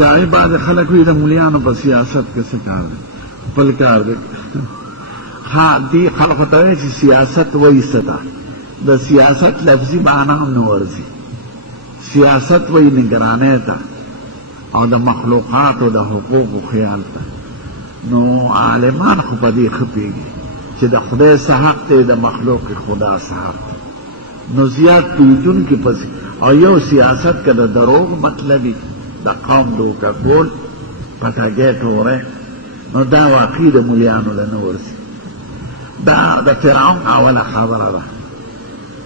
چاہے بعض خلق ہوئی دا ملیانو پا سیاست کسا کار دے پل کار دے ہاں دی خلق ہوتا چی سیاست وی ستا دا سیاست لفظی معنی نورزی سیاست وی نگرانے تا او دا مخلوقات و دا حقوق و خیال تا نو عالمان خو پا دی خپیگی چی دا خدای صحق تے دا مخلوق خدا صحق نو زیاد پیجن کی پسی او یو سیاست کا دا دروغ مطلبی دا قوم دو کا کول پتا گیت ہو رہے نو دا واقعی دا ملیانو لنورسی دا فرعون اولا خبر دا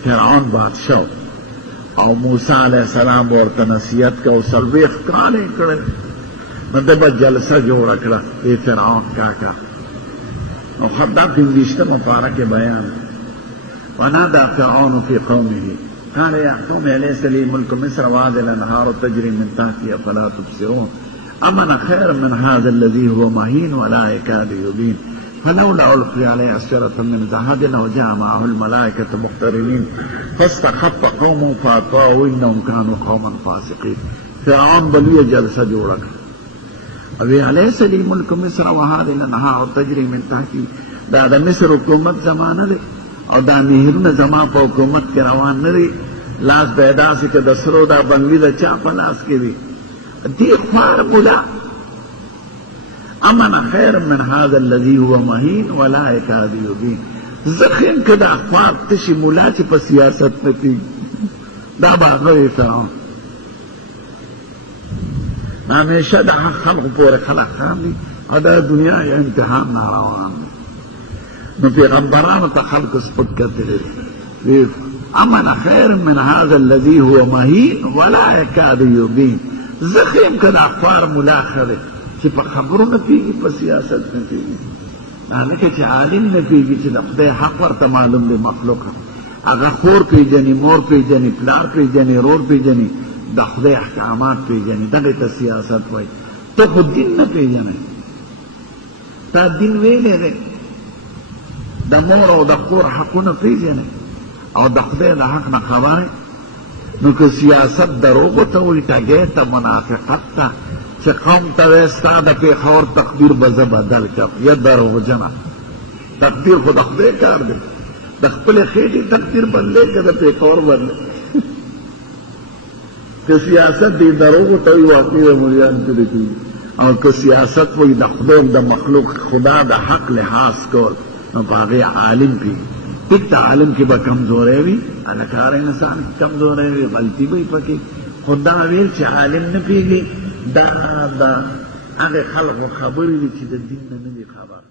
فرعون بادشاہ او موسیٰ علیہ السلام ورطا نصیحت کا او سلویخ کانے کرے مدبا جلسہ جوڑا کرا اے فرعون کاکا او خدا پندیشتا مپارک بیان ونادى فرعون في قومه قال يا قوم أليس لي ملك مصر وهذه الأنهار تجري من تحتي أفلا تبصرون أم أنا خير من هذا الذي هو مهين ولا يكاد يبين فلولا ألقي عليه أسورة من ذهب وجاء معه الملائكة مقترنين فاستخف قومه فأطاعوا إنهم كانوا قوما فاسقين فرعون بلوية جلسة جوڑا أبي أليس لي ملك مصر وهذه الأنهار تجري من تحتي دا مصر حکومت زمانہ دے او دا نهرونه زما په حکومت کې روان نه دي لاس پیدا سي که د سرو دا بنګوي د چا په لاس کې دي دې فارمولا امن خیر من هذا الذي هو مهين ولا يكاد يبين زخم که دا خواب تشي مولا چې په سیاست نه کېږي دا باغوي فرعون همیشه د خلقو پورې خلق خام دي او دا دنیا یا امتحان ناروان دی نو پیغمبرانو تا خلق سپک کرتے دے امن خیر من هذا الذي هو مهين ولا يكاد يبين زخیم کد اخبار ملاخره چی پا خبرو نپیگی پا سیاست نپیگی آنکه چی عالم نپیگی چی دفده حق ورطا معلوم دی مخلوق اگا خور پیجنی مور پیجنی پلار پیجنی رور پیجنی دفده احکامات پیجنی دقی تا سیاست وی تو خود دین نپیجنی تا دین ویلے دے دا مور او دا خور حقونه پیژنه او د خدای د حق نه خبره نو که سیاست دروغ ته وي ټګۍ ته منافقت ته چې قوم ته وایي ستا د پېښور تقدیر به زه بدل کړم یا دروغجنه تقدیر خو د خدای کار دی د خپلې خېټې تقدیر بدلې که د پېښور بدلې که سیاست دی دروغو ته وي واقعي د مریان پرې کېږي او که سیاست وي د خدای د مخلوق خدا د حق لحاظ کول نو باغی عالم بھی ایک تا عالم کی با کمزورے بھی اداکار انسان کمزورے بھی غلطی بھی پکی خدا ویل چی عالم نپیگی دا اگه خلق و خبری دی چی دا دین نمی خبر